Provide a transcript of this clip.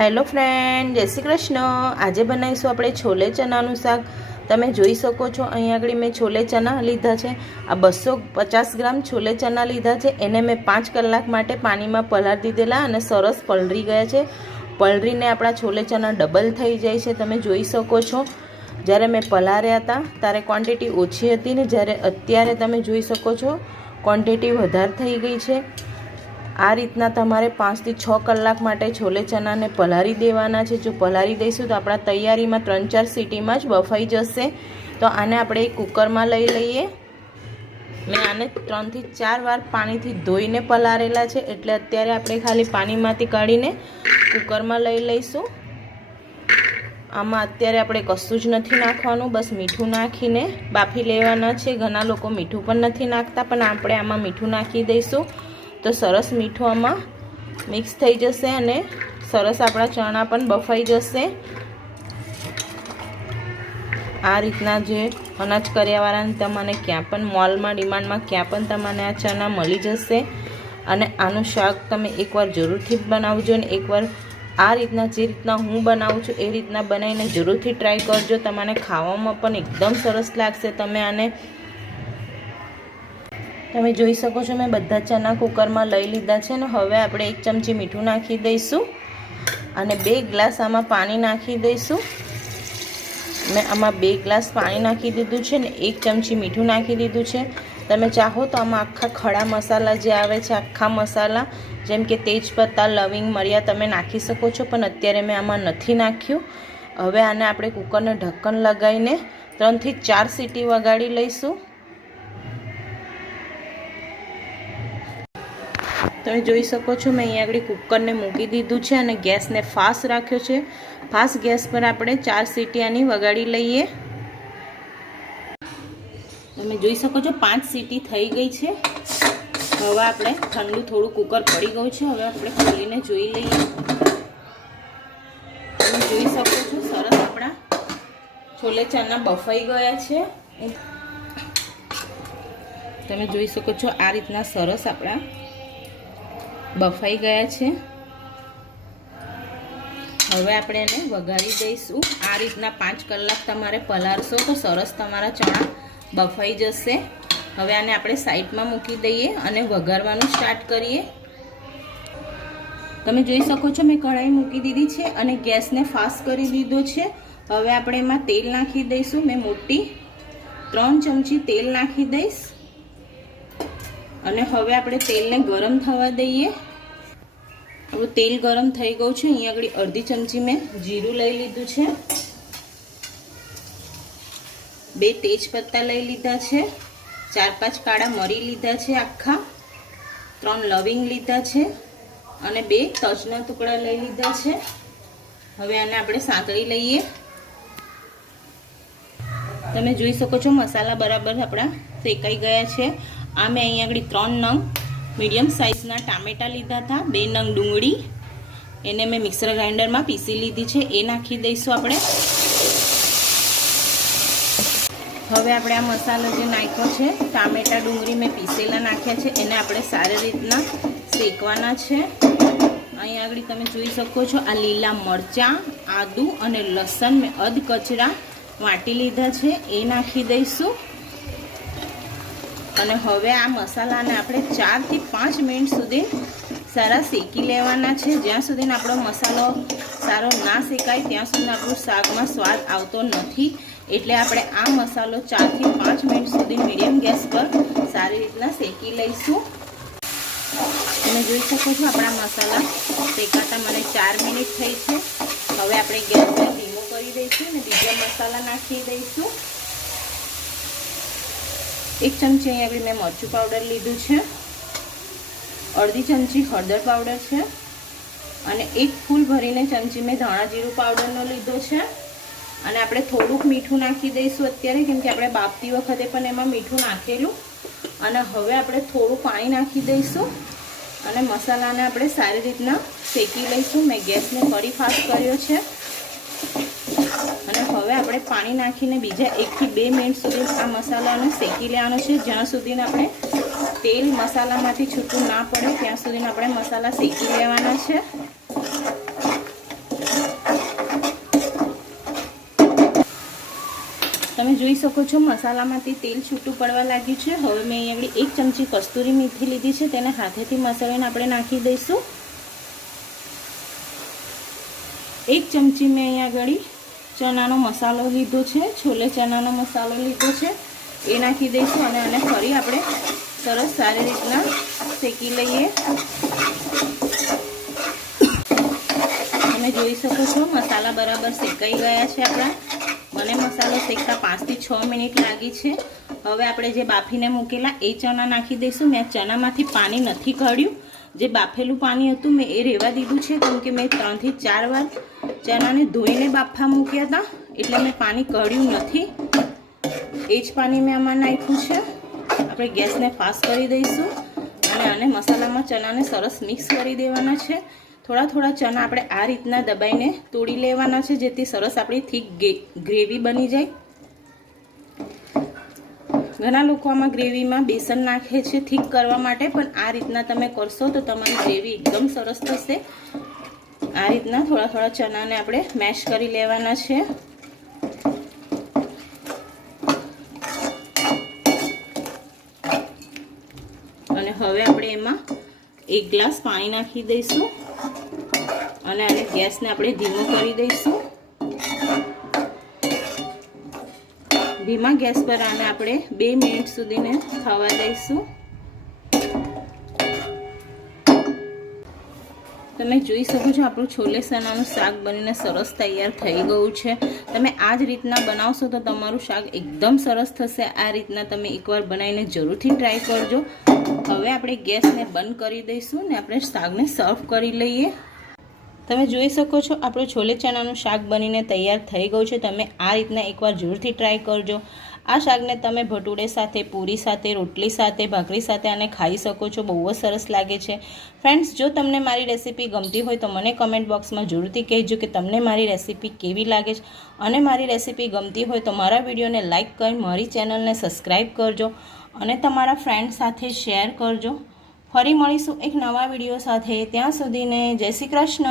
Hello friend, જય શ્રી કૃષ્ણ. આજે બનાવીશું આપણે છોલે ચનાનું શાક. તમે જોઈ શકો છો અહીં આગળ મેં છોલે ચના લીધા છે. આ બસો પચાસ ગ્રામ છોલે ચના લીધા છે. એને મેં પાંચ કલાક માટે પાણીમાં પલાળી દીધેલા અને સરસ પલળી ગયા છે. પલળીને આપણા છોલે ચના ડબલ થઈ જાય છે. તમે જોઈ શકો છો. જ્યારે મેં પલાર્યા હતા, ત્યારે ક્વોન્ટિટી ઓછી હતી ને જ્યારે અત્યારે તમે જોઈ શકો છો ક્વોન્ટિટી વધારે થઈ ગઈ છે. આ રીતના તમારે પાંચથી છ કલાક માટે છોલે ચનાને પલાળી દેવાના છે. જો પલાળી દઈશું તો આપણા તૈયારીમાં ત્રણ ચાર સીટીમાં જ બફાઈ જશે. તો આને આપણે કુકરમાં લઈ લઈએ. મેં આને ત્રણથી ચાર વાર પાણીથી ધોઈને પલાળેલા છે. એટલે અત્યારે આપણે ખાલી પાણીમાંથી કાઢીને કુકરમાં લઈ લઈશું. આમાં અત્યારે આપણે કશું જ નથી નાખવાનું. બસ મીઠું નાખીને બાફી લેવાના છે. ઘણા લોકો મીઠું પણ નથી નાખતા, પણ આપણે આમાં મીઠું નાખી દઈશું. તો સરસ મીઠું આમાં મિક્સ થઈ જશે અને સરસ આપણા ચણા પણ બફાઈ જશે. આ રીતના જે અનાજ કર્યાવાળાને તમને ક્યાં પણ મોલમાં ડિમાન્ડમાં ક્યાં પણ તમને આ ચણા મળી જશે. અને આનું શાક તમે એકવાર જરૂરથી બનાવજો અને એકવાર આ રીતના જે રીતના હું બનાવું છું એ રીતના બનાવીને જરૂરથી ટ્રાય કરજો. તમને ખાવામાં પણ એકદમ સરસ લાગશે. તમે આને તમે જોઈ શકો છો મેં બધા ચના કુકરમાં લઈ લીધા છે ને હવે આપણે એક ચમચી મીઠું નાખી દઈશું અને બે ગ્લાસ આમાં પાણી નાખી દઈશું. મેં આમાં બે ગ્લાસ પાણી નાખી દીધું છે ને એક ચમચી મીઠું નાખી દીધું છે. તમે ચાહો તો આમાં આખા ખડા મસાલા જે આવે છે, આખા મસાલા, જેમ કે તેજપત્તા લવિંગ, મરિયા તમે નાખી શકો છો, પણ અત્યારે મેં આમાં નથી નાખ્યું. હવે આને આપણે કુકરને ઢક્કન લગાવીને ત્રણથી ચાર સીટી વગાડી લઈશું. તમે જોઈ શકો છો, મેં અહીંયા આગળ કુકરને મૂકી દીધું છે અને ગેસને ફાસ્ટ રાખ્યો છે. ફાસ્ટ ગેસ પર આપણે ચાર સીટી આની વગાડી લઈએ. તમે જોઈ શકો છો, પાંચ સીટી થઈ ગઈ છે. હવે આપણે ઠંડુ થોડું કુકર પડી ગયું છે, હવે આપણે ખોલીને જોઈ લઈએ. તમે જોઈ શકો છો, સરસ આપણા છોલે ચના બફાઈ ગયા છે. તમે જોઈ શકો છો, આ રીતના સરસ આપણા બફાઈ ગયા છે. હવે આપણે એને વઘારી દઈશું. આ રીતના પાંચ કલાક તમારે પલાળશો તો સરસ તમારા ચણા બફાઈ જશે. હવે આને આપણે સાઈડમાં મૂકી દઈએ અને વઘારવાનું સ્ટાર્ટ કરીએ. તમે જોઈ શકો છો મેં કઢાઈ મૂકી દીધી છે અને ગેસને ફાસ્ટ કરી દીધો છે. હવે આપણે એમાં તેલ નાખી દઈશું. મેં મોટી ત્રણ ચમચી તેલ નાખી દઈશ. અને હવે આપણે તેલને ગરમ થવા દઈએ. હવે તેલ ગરમ થઈ ગયું છે. અહીંયા આગળ અડધી ચમચી મેં જીરું લઈ લીધું છે. બે તેજપત્તા લઈ લીધા છે. ચાર પાંચ કાળા મરી લીધા છે આખા. ત્રણ લવિંગ લીધા છે અને બે તજના ટુકડા લઈ લીધા છે. હવે આને આપણે સાંકળી લઈએ. તમે જોઈ શકો છો મસાલા બરાબર આપણા શેકાઈ ગયા છે. આ મેં અહીંયા આગળ ત્રણ નંગ મીડિયમ સાઇઝના ટામેટાં લીધા હતા, બે નંગ ડુંગળી. એને મેં મિક્સર ગ્રાઇન્ડરમાં પીસી લીધી છે, એ નાખી દઈશું આપણે. હવે આપણે આ મસાલો જે નાખ્યો છે, ટામેટાં ડુંગળી મેં પીસેલા નાખ્યા છે, એને આપણે સારી રીતના શેકવાના છે. અહીંયા આગળ તમે જોઈ શકો છો, આ લીલા મરચાં, આદુ અને લસણ મેં અધ કચરા વાટી લીધા છે, એ નાખી દઈશું. અને હવે આ મસાલાને આપણે ચારથી પાંચ મિનિટ સુધી સારા શેકી લેવાના છે. જ્યાં સુધીને આપણો મસાલો સારો ના શેકાય, ત્યાં સુધી આપણું શાકમાં સ્વાદ આવતો નથી. એટલે આપણે આ મસાલો ચારથી પાંચ મિનિટ સુધી મીડિયમ ગેસ પર સારી રીતના શેકી લઈશું. તમે જોઈ શકો છો આપણા મસાલા શેકાતા મને ચાર મિનિટ થઈ છે. હવે આપણે ગેસને ધીમો કરી દઈશું અને બીજા મસાલા નાખી દઈશું. એક ચમચી અહીંયા આગળ મેં મરચું પાવડર લીધું છે. અડધી ચમચી હળદર પાવડર છે અને એક ફૂલ ભરીને ચમચી મેં ધાણા જીરું પાવડરનો લીધો છે. અને આપણે થોડુંક મીઠું નાખી દઈશું અત્યારે, કેમ કે આપણે બાફતી વખતે પણ એમાં મીઠું નાખેલું. અને હવે આપણે થોડું પાણી નાખી દઈશું અને મસાલાને આપણે સારી રીતના શેકી લઈશું. મેં ગેસને ફરી ફાસ્ટ કર્યો છે. હવે આપણે પાણી નાખીને બીજા એકથી બે મિનિટ સુધી આ મસાલાને શેકી લેવાનો છે. જ્યાં સુધીને આપણે તેલ મસાલામાંથી છૂટું ના પડે, ત્યાં સુધીને આપણે મસાલા શેકી લેવાના છે. તમે જોઈ શકો છો મસાલામાંથી તેલ છૂટું પડવા લાગ્યું છે. હવે મેં અહીં આગળ એક ચમચી કસ્તુરી મેથી લીધી છે. તેને હાથેથી મસાલાને આપણે નાખી દઈશું. એક ચમચી મેં અહીંયા ગળી ચણાનો મસાલો લીધો છે, છોલે ચણાનો મસાલો લીધો છે. એ નાખી દઈશું અને આને ફરી આપણે સરસ સારી રીતના શેકી લઈએ. તમે જોઈ શકો છો મસાલા બરાબર શેકાઈ ગયા છે આપણા. મને મસાલો શેકતા પાંચથી છ મિનિટ લાગી છે. હવે આપણે જે બાફીને મૂકેલા એ ચણા નાખી દઈશું. મેં ચણામાંથી પાણી નથી કાઢ્યું. જે બાફેલું પાણી હતું મેં એ રહેવા દીધું છે, કેમ કે મેં ત્રણથી ચાર વાર ચણાને ધોઈને બાફા મૂક્યા હતા. એટલે મેં પાણી કાઢ્યું નથી. એ જ પાણી મેં આમાં નાખ્યું છે. આપણે ગેસને ફાસ્ટ કરી દઈશું. અને આને મસાલામાં ચણાને સરસ મિક્સ કરી દેવાના છે. થોડા થોડા ચણા આપણે આ રીતના દબાઈને તોડી લેવાના છે, જેથી સરસ આપણી થીક ગ્રેવી બની જાય. ઘણા લોકો આમાં ગ્રેવીમાં બેસન નાખે છે થીક કરવા માટે, પણ આ રીતના તમે કરશો તો તમારી ગ્રેવી એકદમ સરસ થશે. આ રીતના થોડા થોડા ચણાને આપણે મેશ કરી લેવાના છે. અને હવે આપણે એમાં એક ગ્લાસ પાણી નાખી દઈશું. અને આને ગેસને આપણે ધીમો કરી દઈશું. ધીમા ગેસ પર આને આપણે બે મિનિટ સુધીને થવા દઈશું. તમે જોઈ શકો છો આપણું છોલે સનાનું શાક બનીને સરસ તૈયાર થઈ ગયું છે. તમે આ જ રીતના બનાવશો તો તમારું શાક એકદમ સરસ થશે. આ રીતના તમે એકવાર બનાવીને જરૂરથી ટ્રાય કરજો. હવે આપણે ગેસને બંધ કરી દઈશું ને આપણે શાકને સર્વ કરી લઈએ. તમે જોઈ શકો છો, આપણું છોલે ચણાનું શાક બનીને તૈયાર થઈ ગયું છે. તમે આ રીતના એકવાર જરૂરથી ટ્રાય કરજો. આ શાકને તમે ભટુડે સાથે, પૂરી સાથે, રોટલી સાથે, ભાખરી સાથે આને ખાઈ શકો છો. બહુ જ સરસ લાગે છે. ફ્રેન્ડ્સ જો તમને મારી રેસીપી ગમતી હોય તો મને કમેન્ટ બોક્સમાં જરૂરથી કહેજો કે તમને મારી રેસીપી કેવી લાગે છે. અને મારી રેસીપી ગમતી હોય તો મારા વિડીયોને લાઇક કરી, મારી ચેનલને સબસ્ક્રાઈબ કરજો અને તમારા ફ્રેન્ડ સાથે શેર કરજો. ફરી મળીશું એક નવા વીડિયો સાથે. ત્યાં સુધીને જય શ્રી કૃષ્ણ.